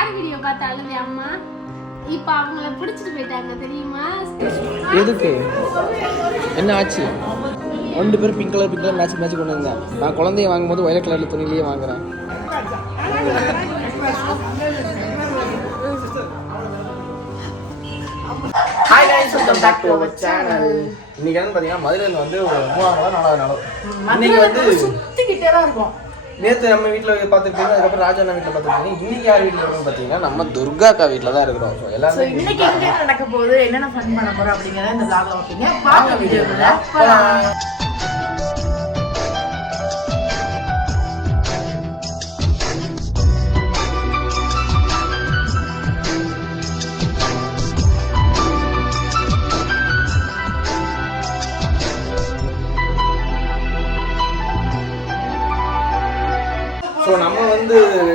யார் வீடியோ பார்த்து அழுது அம்மா இப்ப அவங்கள பிடிச்சிட்டு போயிட்டாங்க தெரியுமா? எதுக்கு? என்ன ஆச்சு? ரெண்டு பேரும் pink colour pink colour match match கொண்டு வந்தேன் நான் குழந்தைய வாங்கும்போது ஒயலட் கலர்ல துணியிலேயே வாங்குறேன். Hi guys welcome back to our channel இன்னைக்கு என்னன்னு பார்த்தீங்கன்னா மதுரையில் வந்து ஒரு மூணாவது நாள் நாலாவது நாள். இன்னைக்கு வந்து சுத்திக்கிட்டே தான் இருக்கும். நேற்று நம்ம வீட்டில் பார்த்துருப்பீங்க அதுக்கப்புறம் ராஜா அண்ணா வீட்டில் பார்த்துருப்பீங்க இன்னைக்கு யார் வீட்டில் இருக்கோம்னு பார்த்தீங்கன்னா நம்ம துர்கா அக்கா வீட்டில் தான் இருக்கிறோம். ஸோ எல்லாரும் இன்னைக்கு எங்க நடக்க போகுது என்னென்ன ஃபன் பண்ண போறோம் அப்படிங்கறத இந்த vlogல பார்ப்பீங்க வாங்க வீடியோக்குள்ள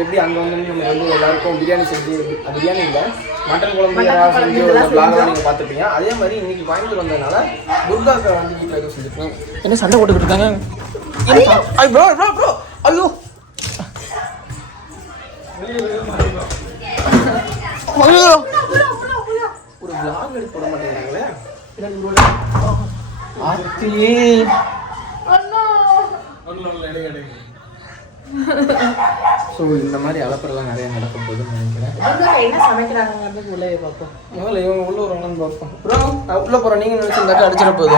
எப்படி அங்கே வந்து நம்ம வந்து எல்லாருக்கும் பிரியாணி செஞ்சு பிரியாணி இல்லை மட்டன் குழம்பு ஏதாவது செஞ்சு இதெல்லாம் பிளாக. நீங்கள் பார்த்துருப்பீங்க. அதே மாதிரி இன்னைக்கு கோயம்புத்தூர் வந்ததுனால துர்கா அக்கா வந்து வீட்டில் எதுவும் செஞ்சுருக்காங்க என்ன சண்டை போட்டுக்கிட்டு இருக்காங்க? ஐ ப்ரோ ப்ரோ ப்ரோ ஐயோ! ஐயோ! ஒரு vlog எடுத்து போட மாட்டேங்கிறாங்களே. ஆர்த்தி! ஸோ இந்த மாதிரி அலப்பறலாம் நிறைய நடக்க போகுதுன்னு நினைக்கிறேன் என்ன சமைக்கிறாங்கிறது உள்ளவே பார்ப்போம். முதல்ல இவங்க உள்ள வருவாங்கன்னு பார்ப்போம். ப்ரோ உள்ள போகிறேன் நீங்கள் நினச்சிருந்தாக்கா அடிச்சிட போகுது.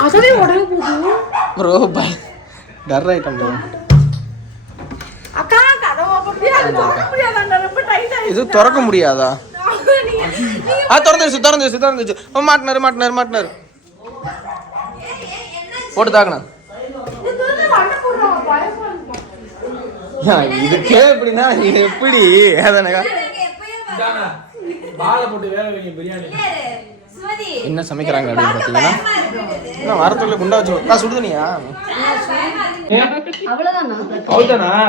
கதவே ப்ரோ பை டர் ப்ரோ. அக்கா டைட் இது திறக்க முடியாதா? ஆ திறந்துருச்சு திறந்துருச்சு. ஓ, மாட்டினாரு மாட்டினாரு மாட்டினாரு. போட்டு தாக்கணா இதுக்கே எப்படின்னா இது எப்படி அதானக்கா என்ன சமைக்கிறாங்க அப்படின்னு பார்த்தீங்கன்னா வாரத்துக்குள்ள குண்டா வச்சு நான் சுடுதனியா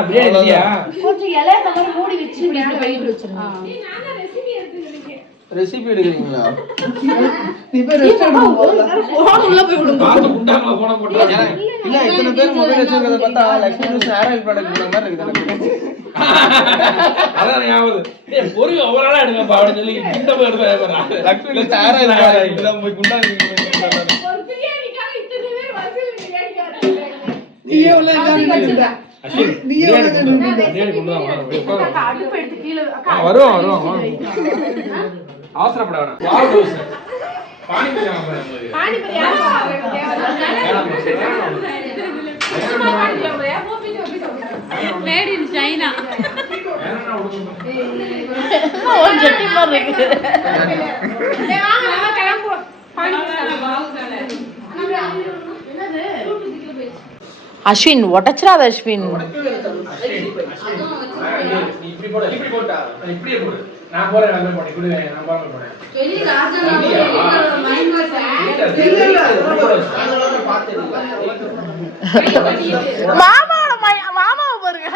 பிரியாணி இல்லையா? கொஞ்சம் இலைய மூடி வச்சு ரெசிபி எடுக்கிறீங்களா? உள்ள போய் விடுங்க. இல்ல இத்தனை பேர் மொபைல் வச்சிருக்கிறத பார்த்தா Lakshmi juice hair oil product போன மாதிரி இருக்குது எனக்கு. அதான் ஞாபகம். பொறுமை அவ்வளவு நாளா எடுங்கப்பா அப்படின்னு சொல்லி கிட்ட போய் எடுப்பேன் Lakshmi juice hair oil product இதான் போய் குண்டா ஒரு பிரியாணிக்காக இத்தனை பேர் வரிசையில் அவசரப்பட வேணாம் தோசை? பானிபூரி பானிபூரி. ஒரு ஜட்டி மாதிரி வாங்க, நம்ம கிளம்புவோம். பானிபூரி என்னது? அஸ்வின் உடச்சிடாத அஸ்வின். மாமா மாமாவை பாருங்க.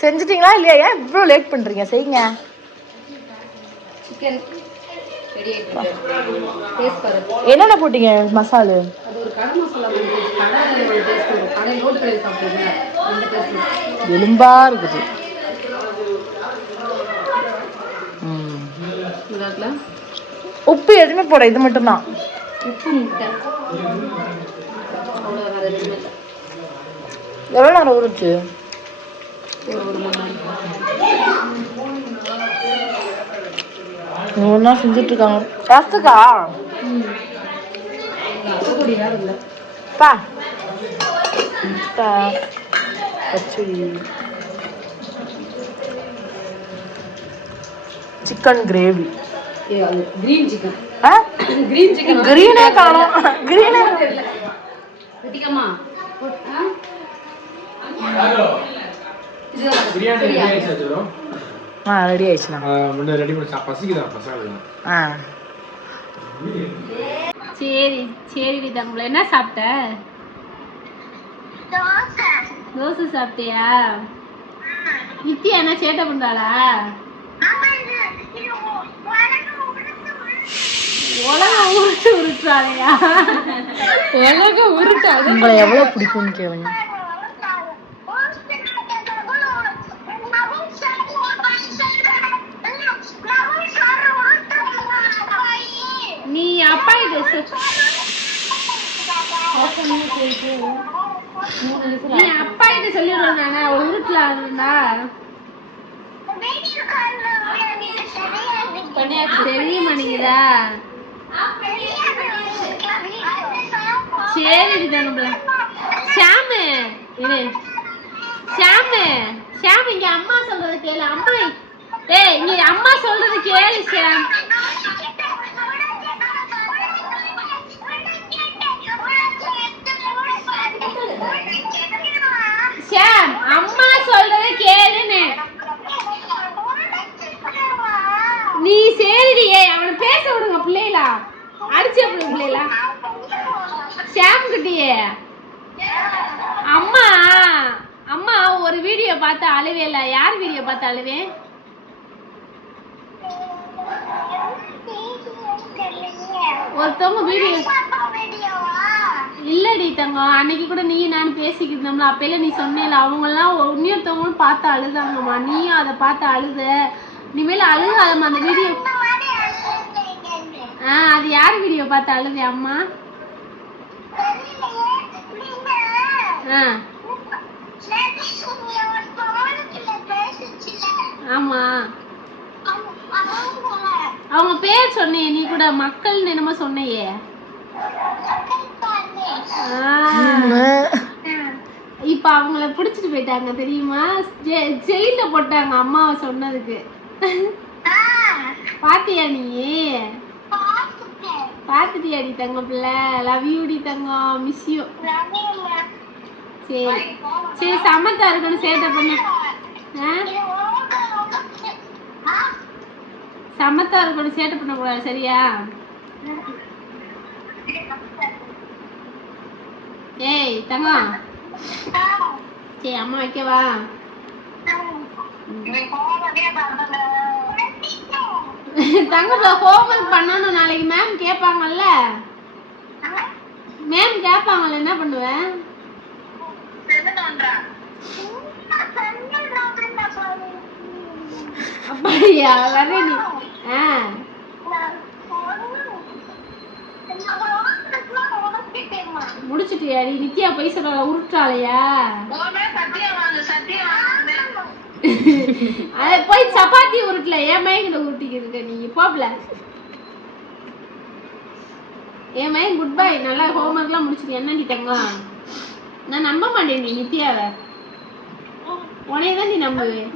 செஞ்சிட்டீங்களா இல்லையா? ஏன் இவ்வளோ லேட் பண்றீங்க? செய்யுங்க. என்னென்ன போட்டீங்க மசாலு? எலும்பா இருக்குது. உப்பு எதுவுமே போட இது மட்டும்தான். எவ்வளோ நேரம் ஊறுச்சு? ஒன்றா செஞ்சுட்டு இருக்காங்க ரசத்துக்கா? பா. Chicken gravy. கிரீன் சிக்கன் ஆ? கிரீன் சிக்கன் கிரீனே காணும். கிரீனே ஆ ரெடி ஆயிடுச்சுண்ணா ரெடி பண்ணி பசிக்குதா? பசங்க ஆ. சரி சரி தங்கங்கள என்ன சாப்பிட்ட? தோசை. சாப்பிட்டியா? நித்யா என்ன சேட்டை பண்றாளா? உருட்டுறாளையா? உலக உருட்டாது உங்களை எவ்வளவு பிடிக்கும்னு கேளுங்க. நீ அப்பா கிட்ட நீ அப்பா கிட்ட சொல்லிடுறோம் நானே உருட்டுலாம் இருந்தா தெரிய மாட்டேங்குதா சரி தங்கப்புல ஷாமு இரு ஷாமு ஷாம் இங்க அம்மா சொல்றது கேளு அம்மா ஏய் இங்க அம்மா சொல்றது கேளு ஷாம் சொல்றது கேளுன்னு. நீ சரிடி ஏய் அவனை பேச விடுங்க பிள்ளைகளா. அடிச்சு விடுங்க பிள்ளைகளா. ஷாம் குட்டியே. அம்மா அம்மா ஒரு வீடியோ பார்த்து அழுவேல. யார் வீடியோ பார்த்து அழுவேன் ஒருத்தவங்க வீடியோ. இல்லடி தங்கம் அன்னைக்கு கூட நீ நான் பேசிக்கிட்டு இருந்தோம்ல அப்பயில நீ சொன்னேல அவங்கெல்லாம் இன்னொருத்தவங்களும் பார்த்து அழுதாங்கம்மா. நீயும் அதை பார்த்து அழுத. இனிமேல் அழுகாதம்மா அந்த வீடியோ ஆ அது யார் வீடியோ பார்த்து அழுதே அம்மா? ஆ. ஆமா. அவங்க பேர் சொன்னியே நீ கூட மக்கள் என்னமோ சொன்னையே. இப்ப அவங்கள பிடிச்சிட்டு போயிட்டாங்க தெரியுமா? ஜெ- ஜெயில்ல போட்டாங்க அம்மாவை சொன்னதுக்கு. பாத்தியா நீ? பாத்துட்டியாடி தங்க பிள்ளை? லவ் யூடி தங்கம் மிஸ் யூ சரி. சரி சமத்தா இருக்கணும் சேட்டை பண்ணு? சமத்தா இருக்கணும் சேட்டை பண்ணக்கூடாது சரியா? ஏய் தங்கம் சரி அம்மா வைக்கவா தங்கப்பா ஹோம்ஒர்க் பண்ணணும் நாளைக்கு மேம் கேட்பாங்கல்ல மேம் கேட்பாங்கல்ல என்ன பண்ணுவேன் அப்படியா வரே நீ ஆ முடிச்சிட்டியாடி? நித்யா போய் சொல்ற உருட்டாளையா அத போய் சப்பாத்தி உருட்டல. ஏன் மயங்கிட்ட உருட்டிக்கிட்டு இருக்க நீ போப்ல ஏன் மயன் குட் பை நல்லா ஹோம்ஒர்க்லாம் முடிச்சிட்டு என்ன நீ தங்கம்? நான் நம்ப மாட்டேன் நீ நித்யாவை உனைய தான் நீ நம்புவேன்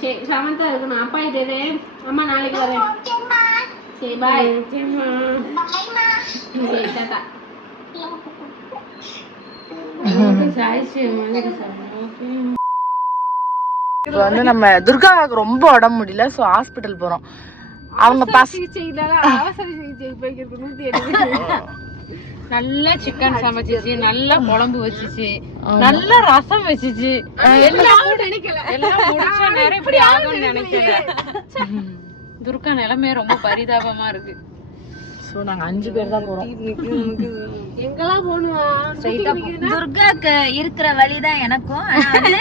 சரி சமத்தா இருக்கணும். அப்பா கிட்ட அம்மா நாளைக்கு வரேன். சரி பாய் சரி டாடா இப்போ வந்து நம்ம துர்காவுக்கு ரொம்ப உடம்பு முடியல ஸோ ஹாஸ்பிட்டல் போறோம் அவங்க பஸ் நல்லா சிக்கன் சமைச்சிச்சு நல்லா குழம்பு வச்சுச்சு நல்லா ரசம் வச்சுச்சு எல்லாம் நினைக்கல எல்லாம் முடிச்ச நேரம் இப்படி ஆகும்னு நினைக்கல துர்கா நிலைமை ரொம்ப பரிதாபமா இருக்கு. ஸோ நாங்கள் அஞ்சு பேர் தான் போகிறோம் எங்கெல்லாம் போகணும் துர்காக்கு இருக்கிற வலிதான் எனக்கும். ஆனா அது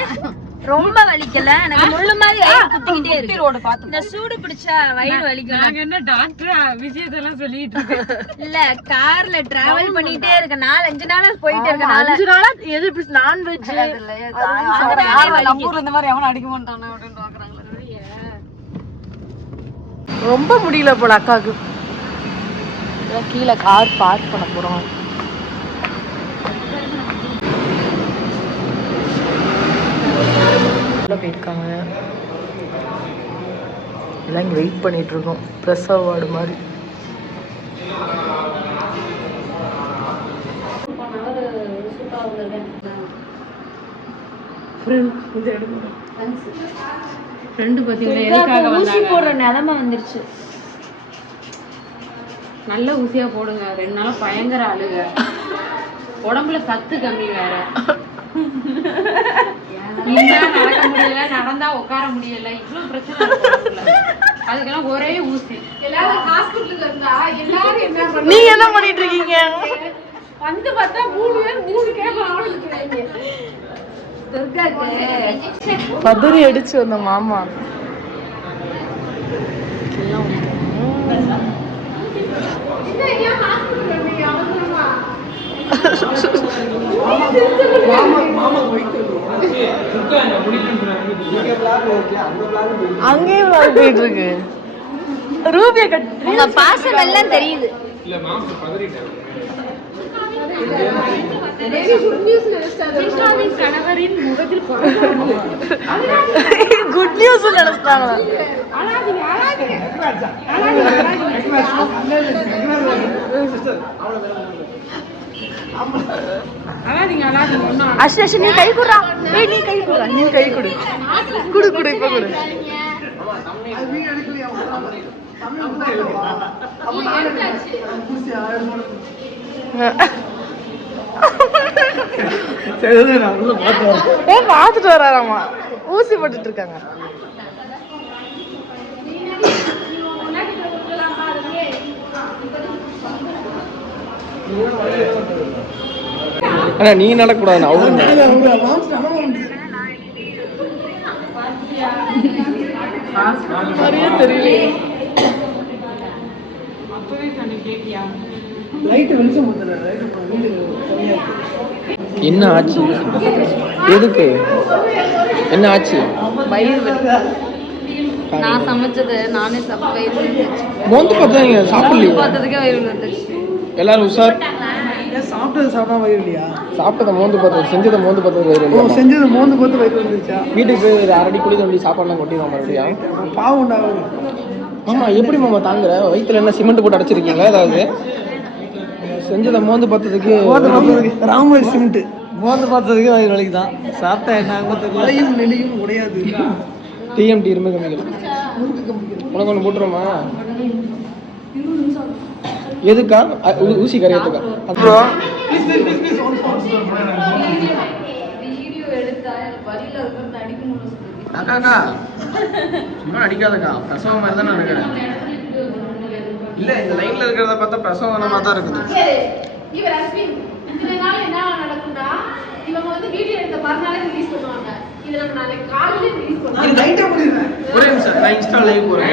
ரொம்ப வலிக்கல. எனக்கு முள்ளு மாதிரி வயிறு குத்திக்கிட்டே இருக்கு. இந்த சூடு பிடிச்சா வயிறு வலிக்கும். நாங்க என்ன டாக்டரா விஷயத்தெல்லாம் சொல்லிட்டு இருக்கோம். இல்ல கார்ல டிராவல் பண்ணிட்டே இருக்க. நாலு அஞ்சு நாளா போயிட்டே இருக்கனால. அஞ்சு நாளா எது நான்வெஜ் நம்ம ஊர்ல இந்த மாதிரி எவனும் அடிக்க மாட்டானா அப்படின்னு ரொம்ப முடியல போல அக்காவுக்கு. கீழே கார் பார்க் பண்ண போறோம். உள்ள போயிருக்காங்க. எல்லாம் இங்கே வெயிட் பண்ணிட்டு இருக்கோம். ப்ரெஷர் வார்டு மாதிரி. ஃப்ரெண்டு பாத்தீங்களா? எதுக்காக வந்தாங்க? போடுற நிலைமை வந்துருச்சு. நல்ல ஊசியா போடுங்க. ரெண்டு நாளா பயங்கர அழுக. உடம்புல சத்து கம்மி வேற. நடக்க முடியல நடந்தா உட்கார முடியல. இவ்வளவு பிரச்சனை. அதுக்கெல்லாம் ஒரே ஊசி. எல்லாரும் ஹாஸ்பிட்டல்ல இருந்தா எல்லாரும் என்ன பண்ணுவாங்க? நீங்க என்ன பண்ணிட்டு இருக்கீங்க? வந்து பார்த்தா மூணு பேர் மூணு கேமராவோட இருக்கிறாங்க பதறி அடிச்சு வந்த மாமா. அங்கேயும் போயிட்டு இருக்கு. ரூபியா கட் பாசம் எல்லாம் தெரியுது. இல்ல குட் நியூஸ் நினைச்சிட்டாங்க அழாதீங்க நீ கை குடுறா. ஏய் நீ கை குடுறா. நீ கை குடு. குடு குடு இப்ப குடு. பாத்துட்டு வராராமா? ஊசி போட்டுட்டு இருக்காங்க அண்ணா நீ நடக்கூடாது அவங்க தெரியல அப்பவே சொன்னேன் கேட்டியா? என்ன ஆச்சு? எதுக்கு? என்ன ஆச்சு? வயிறு நான் சமைச்சது நானே சாப்பிட்டு வயிறு வந்துச்சு மோந்து பார்த்தா நீங்க சாப்பிடலையே? பார்த்ததுக்கே வயிறு வந்துச்சு எல்லாரும் உஷார் சாப்பிட்டது சாப்பிடாம வயிறு இல்லையா சாப்பிட்டதை மோந்து பார்த்தது செஞ்சதை மோந்து பார்த்தது ஓ செஞ்சது மோந்து பார்த்து வயிறு வந்துருச்சா வீட்டுக்கு போய் ஒரு அரடி குழி தோண்டி சாப்பாடுலாம் கொட்டிடுவோம் மறுபடியும். பாவம் உண்டாகுது ஆமா எப்படி மாமா தாங்குற? வயிற்றுல என்ன சிமெண்ட் போட்டு அடைச்சிருக்கீங்களா ஏதாவது? செஞ்சதை மோந்து பார்த்ததுக்கு மோந்து பார்த்ததுக்கு ராமர் சிமெண்ட். மோந்து பார்த்ததுக்கு வயிறு வலிக்கு தான் சாப்பிட்டா என்ன வலையும் நெல்லியும் உடையாது. டிஎம்டி இரும்பு கம்மிகள் உனக்கு ஒன்று போட்டுருமா எதுக்கா? ஊசி கரையத்துக்கா அப்புறம் அக்கா அக்கா. சும்மா அடிக்காதக்கா. பிரசவம் மாதிரி தானே இருக்கிறேன் இல்ல இந்த லைன்ல இருக்கிறத பார்த்தா பிரசவம் மாதிரி தான் இருக்குது. இவர் அஸ்வின். இத்தனை நாள் என்ன நடக்கும்னா இவங்க வந்து வீடியோ எடுத்த மறுநாளே ரிலீஸ் பண்ணுவாங்க. இது நம்ம நாளைக்கு காலையில ரிலீஸ் பண்ணுவோம். லைட்டா முடியுது ஒரே நிமிஷம் நான் இன்ஸ்டா லைவ் போறேன்.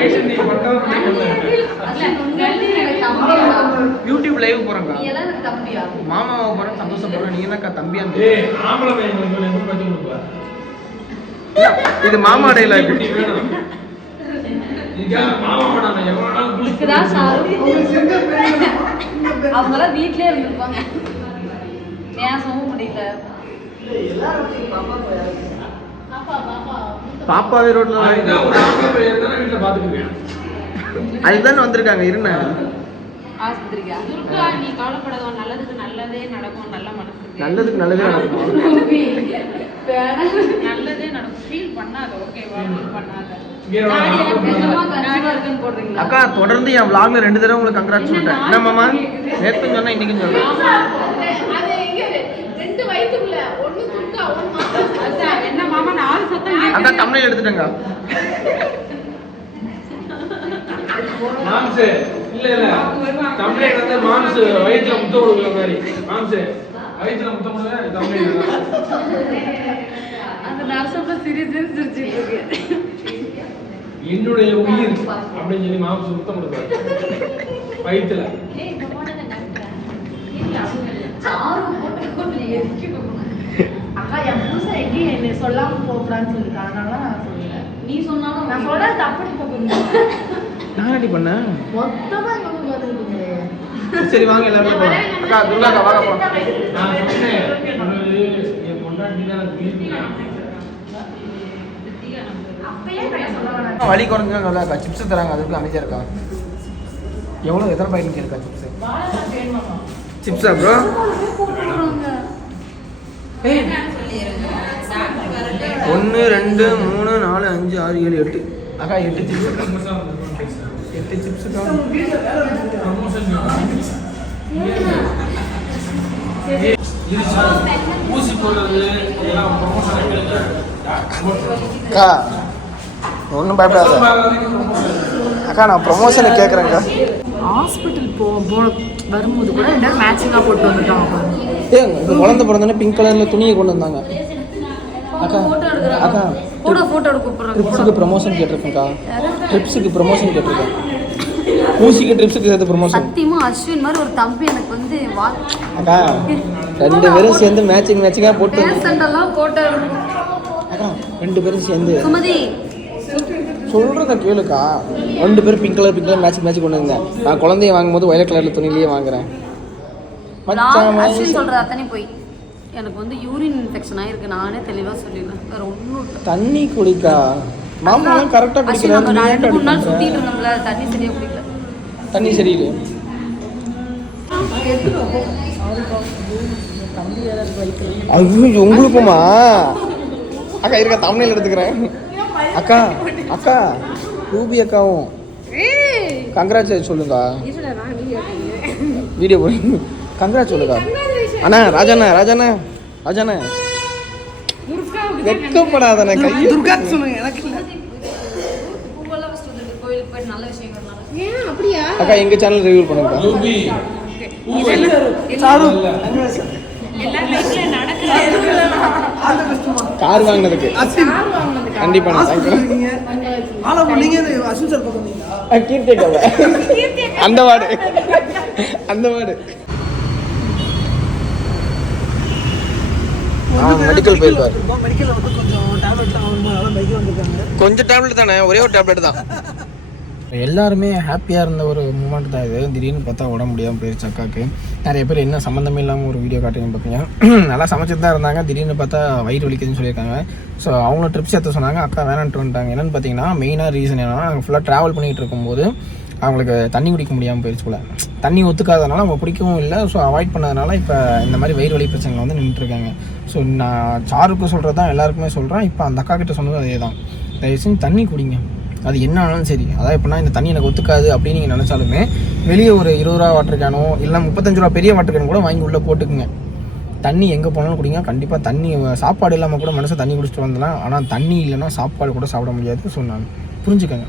யூடியூப் லைவ் போறேன்க்கா. மாமாவை போறேன் சந்தோஷப்படுறேன் நீங்க என்னக்கா தம்பியா? ஏய் ஆம்பளை பையன் கொஞ்சம் எப்படி பத்தி கொடுப்பா இது மாமா டைலாக் இப்படி வேணும் இதுக்காக மாமா பண்ணாங்க எவ்வளவு நாள் புடிச்சு இதுக்குதான் சாரு. அவங்களாம் வீட்லயே இருந்திருப்பாங்க. பேசவும் முடியல. பாப்பாவே ரோட்ல அதுதான் வந்திருக்காங்க இருண்ண? ஆஸ்பத்திரிக்கா துர்கா நீ கவலைப்படாத நல்லதுக்கு நல்லதே நடக்கும் நல்ல மனசுக்கு. நல்லதுக்கு நல்லதே நடக்கும். நல்லதே நடக்கும். ஃபீல் பண்ணாத ஓகேவா ஃபீல் பண்ணாத. அக்கா தொடர்ந்து என் vlogல ரெண்டு தடவை உங்களுக்கு கங்க்ராட் சொல்லிட்டேன் என்ன மாமா நேத்தும் சொன்னா இன்னைக்கும் சொல்றேன் அக்கா தமிழ் எடுத்துட்டேங்க. மாம்சு இல்ல இல்ல. தமிழ் வந்து மாம்சு வயிற்றுல முத்தம் கொடுக்குற மாதிரி. மாம்சு வயிற்றுல முத்தம் கொடுக்க தமிழ் அந்த நரசப்ப சிரி சிரி சிரிச்சிட்டு இருக்கு. என்னுடைய உயிர் அப்படின்னு சொல்லி மாம்சு முத்தம் கொடுப்பாரு. வயிற்றுல அக்கா என் புருஷன் எங்கேயும் என்னை சொல்லாம போகக்கூடாதுன்னு சொல்லிருக்காங்க அதனால நான் சொல்லல நீ சொன்னாலும் நான் தப்பு போகுங்க நான் ரெடி பண்ணேன் மொத்தமா எங்க போய் பார்த்துருக்கீங்க சரி வாங்க எல்லாரும் அக்கா துர்கா அக்கா வாங்க போலாம். நான் சொன்னேன் என் பொண்டாட்டி தான் எனக்கு உயிர் அப்பயே நான் சொல்ல வேணாம் வலி குறைஞ்சா நல்லா இருக்கா? சிப்ஸ் தராங்க அதுக்கு அமைதியா இருக்கா? எவ்வளோ எத்தனை பாக்கெட் இருக்கா சிப்ஸ் சிப்ஸா ப்ரோ ஒன்று ரெண்டு மூணு நாலு அஞ்சு ஆறு ஏழு எட்டு. அக்கா எட்டு சிப்ஸ் எட்டு சிப்ஸுக்கா ஊசி போடுறது ஒன்றும் பயப்படாத. அக்கா நான் ப்ரொமோஷனை கேட்குறேங்க்கா ஹாஸ்பிட்டல் போ போன வரும்போது கூட ரெண்டு மேட்சிங்காக போட்டு வந்துட்டாங்க ஏ இந்த குழந்தை பிறந்தோடனே பிங்க் கலரில் துணியை கொண்டு வந்தாங்க. அக்கா அக்கா கூட ஃபோட்டோ எடுக்க ட்ரிப்ஸுக்கு ப்ரொமோஷன் கேட்டிருக்கேன்க்கா. ட்ரிப்ஸுக்கு ப்ரொமோஷன் கேட்டிருக்கேன். ஊசிக்கு ட்ரிப்ஸுக்கு சேர்த்து ப்ரொமோஷன் சத்தியமா அஸ்வின் மாதிரி ஒரு தம்பி எனக்கு வந்து வா அக்கா ரெண்டு பேரும் சேர்ந்து மேட்சிங் மேட்சிங்காக போட்டு சண்டெல்லாம் போட்டோ அக்கா ரெண்டு பேரும் சேர்ந்து. சுமதி சொல்கிறத கேளுக்கா. ரெண்டு பேரும் pink colour pink colour match match கொண்டு வந்தேன் நான் குழந்தைய வாங்கும்போது ஒயலட் கலரில் துணியிலேயே வாங்குறேன். சொல்றது அத்தனை போய். எனக்கு வந்து யூரின் இன்ஃபெக்ஷன் ஆயிருக்கு. நானே தெளிவா சொல்லிடுறேன். வேற ஒன்றும் தண்ணி குடிக்கா. மாமாலாம் கரெக்டாக நான் ரெண்டு மூணு நாள் குடிக்கிறேன் சுத்திட்டு இருந்தோம்ல தண்ணி சரியா குடிக்கல. தண்ணி சரியில்லை. ஐயோ உங்களுக்குமா அக்கா இருக்க தமிழில் எடுத்துக்கிறேன். அக்கா அக்கா ரூபி அக்காவும். கங்க்ராச்சுலேட் சொல்லுங்க. வீடியோ போய் கங்க்ராட் சொல்லுங்க. அண்ணா ராஜாண்ணா ராஜாண்ணா ராஜாண்ணா. வெக்கப்படாதண்ணே கையை அக்கா எங்க சேனல் ரிவ்யூ பண்ணுங்க. கார் வாங்கினதுக்கு. கண்டிப்பா கீர்த்தி? அந்த வார்டு. அந்த வார்டு. மெடிக்கல் வந்திருக்காங்க. கொஞ்சம் டேப்லெட் தானே? ஒரே ஒரு டேப்லெட் தான். எல்லாருமே ஹாப்பியாக இருந்த ஒரு மூமெண்ட் தான் இது. திடீர்னு பார்த்தா உடம்பு முடியாமல் போயிருச்சு அக்காவுக்கு நிறைய பேர் என்ன சம்மந்தமே இல்லாமல் ஒரு வீடியோ காட்டுறீங்க பார்த்தீங்கன்னா நல்லா சமைச்சிட்டு தான் இருந்தாங்க. திடீர்னு பார்த்தா வயிறு வலிக்குதுன்னு சொல்லியிருக்காங்க. ஸோ அவங்கள ட்ரிப்ஸ் ஏற்ற சொன்னாங்க. அக்கா வேணான்ட்டு வந்துட்டாங்க. என்னென்னு பார்த்தீங்கன்னா மெயினாக ரீசன் என்னென்னா நாங்கள் ஃபுல்லாக ட்ராவல் பண்ணிகிட்டு இருக்கும்போது அவங்களுக்கு தண்ணி குடிக்க முடியாமல் போயிருச்சு போல. தண்ணி ஒத்துக்காதனால அவங்க குடிக்கவும் இல்லை. ஸோ அவாய்ட் பண்ணதுனால இப்போ இந்த மாதிரி வயிறு வலி பிரச்சனை வந்து நின்றுட்டுருக்காங்க ஸோ நான் சாருக்கு சொல்கிறது தான் எல்லாருக்குமே சொல்கிறேன் இப்போ அந்த அக்கா கிட்ட சொன்னது அதே தான் தயவுசெஞ்சு தண்ணி குடிங்க. அது என்ன ஆனாலும் சரி. அதாவது எப்படின்னா இந்த தண்ணி எனக்கு ஒத்துக்காது அப்படின்னு நீங்கள் நினச்சாலுமே வெளியே ஒரு இருபது ரூபா வாட்டர் கேனோ இல்லை முப்பத்தஞ்சு ரூபா பெரிய வாட்டர் கேன் கூட வாங்கி உள்ளே போட்டுக்குங்க. தண்ணி எங்கே போனாலும் குடிங்க. கண்டிப்பாக தண்ணி சாப்பாடு இல்லாமல் கூட மனசை தண்ணி குடிச்சிட்டு வந்துடலாம். ஆனால் தண்ணி இல்லைன்னா சாப்பாடு கூட சாப்பிட முடியாது. ஸோ நான் புரிஞ்சுக்கங்க.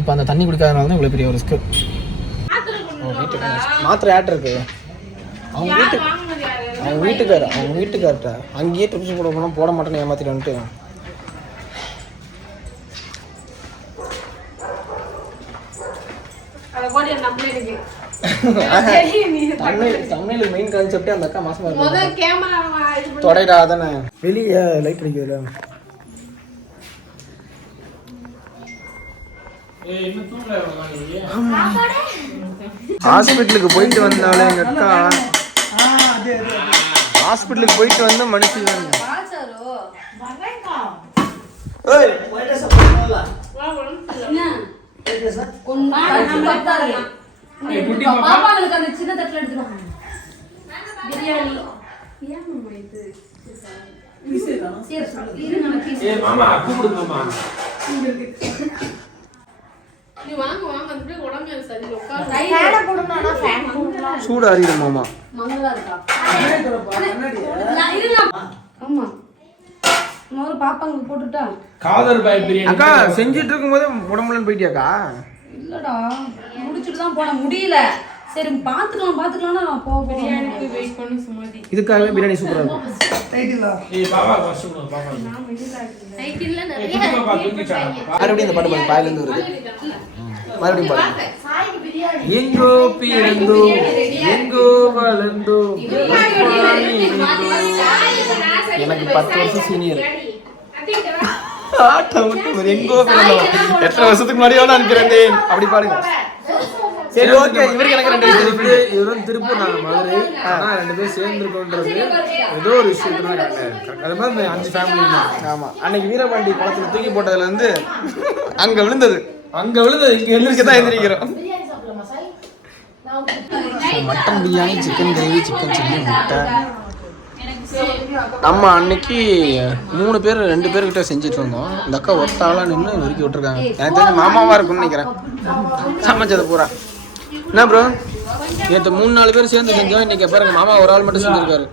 இப்போ அந்த தண்ணி குடிக்காதனால தான் இவ்வளோ பெரிய ஒரு ரிஸ்க்கு மாத்திரை ஆட் இருக்கு? அவங்க வீட்டுக்கு அவங்க வீட்டுக்கார் அவங்க வீட்டுக்கார்ட்ட அங்கேயே ட்ரிப்ஸ் போட போனால் போட மாட்டேன்னு ஏமாத்திட்டு வந்துட்டு. தமிழ் மெயின் கான்செப்டே அந்த அக்கா மாசமா இருக்கு தொடைடா தானே வெளியே லைட் அடிக்குதுல. ஹாஸ்பிட்டலுக்கு போயிட்டு வந்தாலே எங்க அக்கா. ஹாஸ்பிட்டலுக்கு போயிட்டு வந்து மனுஷன் ஏய் பாப்பாங்களுக்கு அந்த சின்ன தட்டுல எடுத்துருவாங்க பிரியாணி. மாமா மங்களா இருக்கா ஆமா. முதல்ல பாப்பாங்களுக்கு போட்டுட்டா. காதர் பாய் பிரியாணி அக்கா செஞ்சிட்டு இருக்கும்போது உடம்புலன்னு போயிட்டியாக்கா? இல்லடா முடிச்சுட்டு தான் போனேன். முடியல. சரி பாத்துக்கலாம் பாத்துக்கலாம்னா போ பிரியாணிக்கு வெயிட் பண்ணு சுமதி. இதுக்காகவே பிரியாணி சூப்பராக இருக்கும் டைட்டிலா ஏய் பாப்பா ஃபர்ஸ்ட் கொடு பாப்பா. சைக்கிள்ல ஏய் நிறைய குட்டி பாப்பா தூக்கிச்சாங்க மறுபடியும் இந்த பாட்டு வருது. மறுபடியும் பாருங்க எங்கோ பிறந்தோ எங்கோ வளர்ந்தோ எனக்கு பத்து வருஷம் சீனியர் ஆட்டம் விட்டு ஒரு எங்கோ பிறந்தோம் எத்தனை வருஷத்துக்கு முன்னாடியோ நான் பிறந்தேன் அப்படி பாருங்க. சரி ஓகே. இவருக்கு எனக்கு ரெண்டு திருப்பூர் இவரும் திருப்பூர் நாங்கள் மதுரை. ஆனால் ரெண்டு பேரும் சேர்ந்துருக்கோன்றது ஏதோ ஒரு விஷயத்துல அது மாதிரி அஞ்சு ஃபேமிலி தான். ஆமா. அன்னைக்கு வீரபாண்டி குளத்துல தூக்கி போட்டதுல இருந்து அங்க விழுந்தது. அங்க விழுது இங்க எந்திரிக்க தான் எந்திரிக்கிறோம். Mutton biryani chicken gravy chicken chilli முட்டை. நம்ம அன்னைக்கு மூணு பேர் ரெண்டு பேர்கிட்ட செஞ்சுட்டு இருந்தோம். இந்த அக்கா ஒத்தாலாம் நின்று நொறுக்கி விட்டுருக்காங்க. எனக்கு தெரிஞ்ச மாமாவாக இருக்கும்னு நினைக்கிறேன். சமைச்சது பூரா. என்ன ப்ரோ நேற்று மூணு நாலு பேர் சேர்ந்து செஞ்சோம். இன்னைக்கு பாருங்க மாமா ஒரு ஆள் மட்டும் செஞ்சுருக்காரு.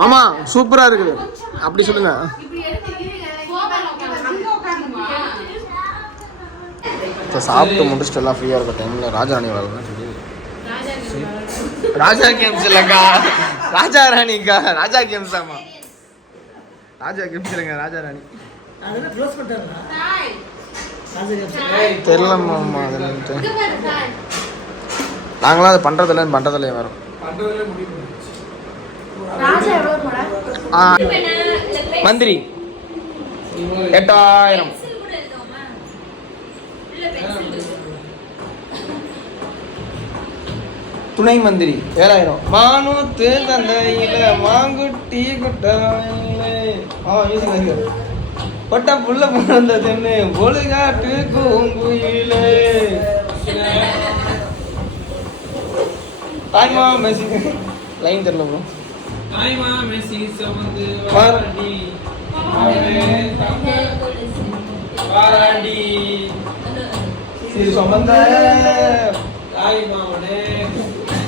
மாமா சூப்பராக இருக்குது. அப்படி சொல்லுங்க. இப்போ சாப்பிட்டு முடிச்சுட்டு எல்லாம் ஃப்ரீயாக இருக்க டைமில் ராஜராணி வளர்ந்து சொல்லி ராஜா கேம்ஸ் இல்லைக்கா. ராஜா ராணிக்கா ராஜா கேம்ஸ் ஆமா. ராஜா கேம்ஸ் இல்லைங்க ராஜா ராணி. அதெல்லாம் க்ளோஸ் பண்ணிட்டாங்களா தெரியல. மாமா அதுலன்ட்டு நாங்களாம் அது பண்ணுறதில்ல பண்ணுறதில்ல வரோம் மந்திரி. எட்டாயிரம். துணை மந்திரி ஏழாயிரம். மானூத்து தந்தையில மாங்குட்டி குட்டாயில கொட்ட புள்ள பிறந்த தென்னு பொழுகாட்டு கூங்குயிலே தாய்மா மெசி. லைன் தெரியல ப்ரோ தாய்மா மெஸ்ஸி சுமந்து வாராண்டி. வாராண்டி. சிறு சுமந்த. தாய்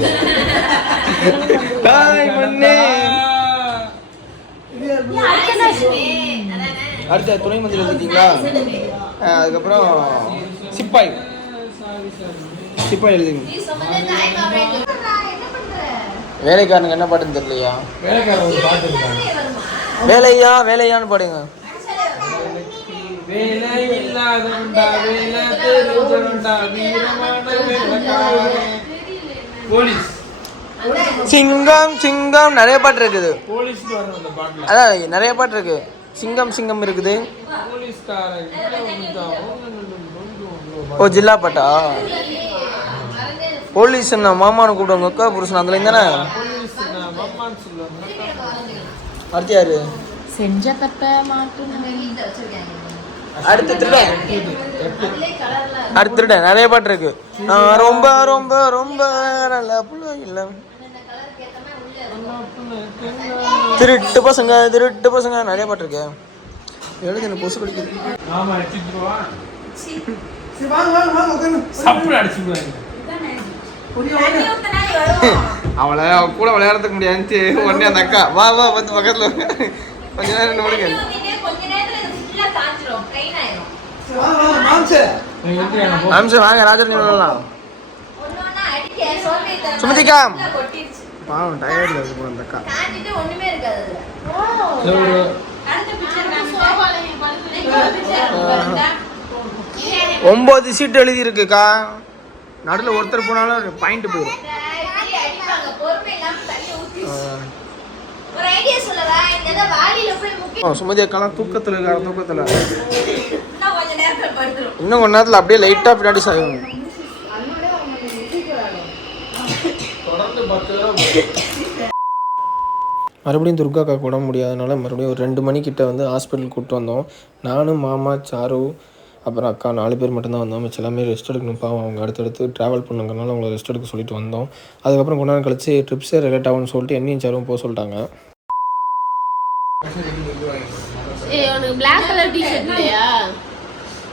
மாவனே தாய் மண்ணே அடுத்த துணை மந்திரி எழுதிட்டீங்களா அதுக்கப்புறம் சிப்பாய். சிப்பாய் எழுதிங்க வேலைக்காரனுக்கு என்ன பாட்டுன்னு தெரியலையா? வேலையா வேலையான்னு பாடுங்க. வேலை இல்லாதவன்டா வேலை தெரிஞ்சவன்டா வீரமான வேலைக்காரன் போலீஸ். சிங்கம் சிங்கம் நிறைய பாட்டு இருக்குது. அதான் நிறைய பாட்டு இருக்கு. சிங்கம் சிங்கம் இருக்குது. ஓ ஜில்லா பாட்டா? போலீஸ் என்ன மாமான்னு கூப்பிடுவாங்க அக்கா புருஷன் அதுல தானே? போலீஸ் நான் மம்மான்னு சொல்லுவாங்க அடுத்து யாரு? செஞ்ச தப்ப மாட்டு அடுத்து திருடன் அடுத்து திருடன் நிறைய பாட்டு இருக்கு. நான் ரொம்ப ரொம்ப ரொம்ப நல்ல புள்ள இல்ல. திருட்டு பசங்க திருட்டு பசங்க. நிறைய பாட்டு இருக்கு. எழுது பொசு கடிக்குது. ஆமா அவளை அவ கூட விளையாடுறதுக்கு முடியாதுச்சு உடனே அந்த அக்கா வா வா வந்து பக்கத்துல. கொஞ்ச நேரம் ரெண்டு சரி வாங்க விளையாடலாம் சுமதிக்கா. பாவம் டயர்டில் இருக்கு போல அந்த அக்கா. ஒண்ணுமே இருக்காது ஒன்பது சீட் எழுதி இருக்குக்கா நடுவில் ஒருத்தர் போனாலும் பாயிண்ட் போயிடும். அடிப்பாங்க பொறுமை இல்லாம தண்ணி ஊத்தி ஒரு ஐடியா சொல்லவா? இந்த இதை வாளியில போய் முக்கி சுமதி அக்காலாம் தூக்கத்தில் இருக்கார தூக்கத்தில். இன்னும் கொஞ்ச நேரத்துல படுத்துரும். இன்னும் கொஞ்ச நேரத்தில் அப்படியே லைட்டாக பின்னாடி சாயும் மறுபடியும் துர்கா அக்கா கூட முடியாதனால மறுபடியும் ஒரு ரெண்டு மணிக்கிட்ட வந்து ஹாஸ்பிட்டல் கூப்பிட்டு வந்தோம். நானும் மாமா சாரு அப்புறம் அக்கா நாலு பேர் மட்டும்தான் வந்தோம். மிச்சம் எல்லாமே ரெஸ்ட் எடுக்கணும். பாவம் அவங்க அடுத்தடுத்து ட்ராவல் பண்ணுங்கனால அவங்கள ரெஸ்ட் எடுக்க சொல்லிட்டு வந்தோம். அதுக்கப்புறம் கொஞ்ச நேரம் கழிச்சு ட்ரிப்ஸே ரிலேட் ஆகும்னு சொல்லிட்டு என்னையும் சாரும் போக சொல்லிட்டாங்க. ஏய் உனக்கு பிளாக் கலர் டிஷர்ட் இல்லையா?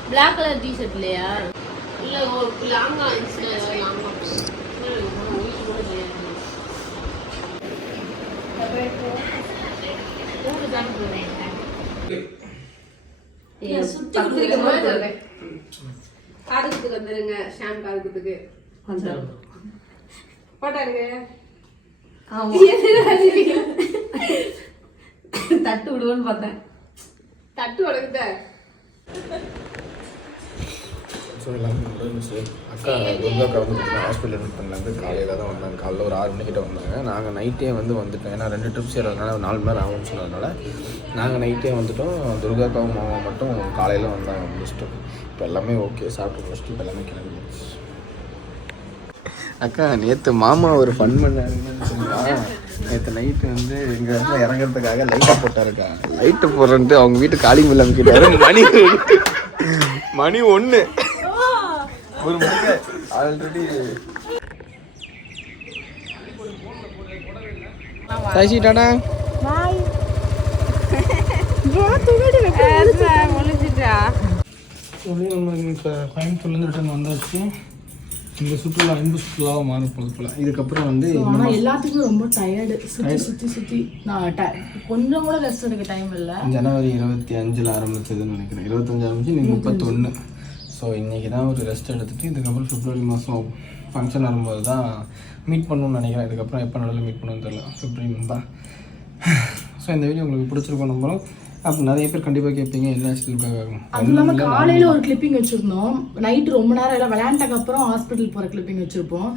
பிளாக் கலர் டிஷர்ட் இல்லையா? இல்ல ஒரு லாங்கா லாங்கா காதுகுத்துக்கு வந்துருங்க ஷாம் காதுகுத்துக்கு போட்டாருங்க. தட்டு விடுவோன்னு பார்த்தேன். தட்டு உடக்குத ஸோ எல்லாமே முடிஞ்சிச்சு அக்கா துர்கா அக்கா வந்து ஹாஸ்பிட்டல் அட்மிட் காலையில் தான் வந்தாங்க. காலைல ஒரு ஆறு மணிக்கிட்ட வந்தாங்க. நாங்கள் நைட்டே வந்து வந்துட்டோம். ஏன்னா ரெண்டு ட்ரிப்ஸ் ஏறதுனால நாலு மணி நேரம் ஆகும்னு சொன்னதுனால நாங்கள் நைட்டே வந்துட்டோம். துர்கா அக்காவும் மாமா மட்டும் காலையில் வந்தாங்க. முடிச்சுட்டு. இப்போ எல்லாமே ஓகே சாப்பிட்டு முடிச்சுட்டு இப்போ எல்லாமே கிளம்பிடுச்சு அக்கா நேற்று மாமா ஒரு ஃபன் பண்ணாருன்னு சொன்னா. நேற்று நைட்டு வந்து எங்கள் இடத்துல இறங்குறதுக்காக லைட்டை போட்டாருக்கா. லைட்டு போடுறேன்ட்டு அவங்க வீட்டு காலி மில்ல அமைக்கிட்டாரு. மணி மணி ஒன்று ஒரு மணிக்கு ஆல்ரெடி சசி டாடா. முடிஞ்சிட்டா சொல்லி நம்ம இப்போ கோயம்புத்தூர்லேருந்து ரிட்டர்ன் வந்தாச்சு. இந்த சுற்றுலா இன்பு சுற்றுலாவாக மாற போகுது போல. இதுக்கப்புறம் வந்து ஆனா எல்லாத்துக்கும் ரொம்ப டயர்டு சுத்தி சுத்தி சுத்தி. நான் கொஞ்சம் கூட ரெஸ்ட் எடுக்க டைம் இல்ல. ஜனவரி இருபத்தி அஞ்சில் ஆரம்பிச்சதுன்னு நினைக்கிறேன். இருபத்தஞ்சு ஆரம்பிச்சு நீ முப்பத்தொன்று ஸோ இன்றைக்கி தான் ஒரு ரெஸ்ட் எடுத்துகிட்டு இதுக்கப்புறம் பிப்ரவரி மாதம் ஃபங்க்ஷன் வரும்போது தான் மீட் பண்ணணும்னு நினைக்கிறேன். இதுக்கப்புறம் எப்போ நடுவில் மீட் பண்ணணும்னு தெரியல. பிப்ரவரி தான் ஸோ இந்த வீடியோ உங்களுக்கு பிடிச்சிருக்கோம் நம்புறோம். அப்போ நிறைய பேர் கண்டிப்பாக கேட்பீங்க என்ன இதுக்காக அது இல்லாம காலையில ஒரு கிளிப்பிங் வச்சிருந்தோம். நைட் ரொம்ப நேரம் எல்லாம் விளையாண்டக்கு அப்புறம் ஹாஸ்பிட்டல் போற கிளிப்பிங் வச்சிருப்போம்.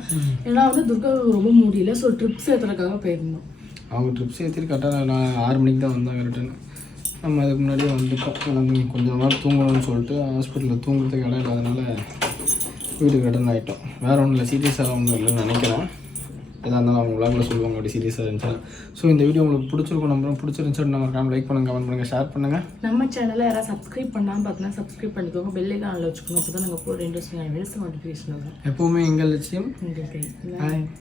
ஏன்னா வந்து துர்கா ரொம்ப முடியல ஸோ ட்ரிப்ஸ் ஏத்துறதுக்காக போயிருந்தோம். அவங்க ட்ரிப்ஸ் ஏற்றிட்டு கரெக்டாக நான் ஆறு மணிக்கு தான் வந்தாங்க ரிட்டர்ன் நம்ம அதுக்கு முன்னாடியே வந்துட்டோம். எனக்கு கொஞ்சம் நேரம் தூங்கணும்னு சொல்லிட்டு ஹாஸ்பிட்டலில் தூங்குறதுக்கு இடம் இல்லாதனால வீட்டுக்கு ரிட்டர்ன் ஆகிட்டோம் வேறு ஒன்றும் இல்லை சீரியஸாக ஒன்றும் இல்லைன்னு நினைக்கிறேன். எதாக இருந்தாலும் அவங்க விளாகில் சொல்லுவாங்க அப்படி சீரியஸாக இருந்துச்சுன்னா ஸோ இந்த வீடியோ உங்களுக்கு பிடிச்சிருக்கும் நம்புறோம். பிடிச்சிருந்துச்சு நம்ம லைக் பண்ணுங்கள் கமெண்ட் பண்ணுங்கள் ஷேர் பண்ணுங்கள் நம்ம சேனலை யாராவது சப்ஸ்கிரைப் பண்ணாமல் பார்த்தீங்கன்னா சப்ஸ்கிரைப் பண்ணிக்கோங்க. பெல் ஐக்கானில் வச்சுக்கோங்க. அப்போ தான் நாங்கள் போகிற இன்ட்ரெஸ்டிங் வீடியோஸ் நோட்டிஃபிகேஷன் வரும். எப்போவுமே எங்கள் லட்சியம் உங்களுக்கு Bye.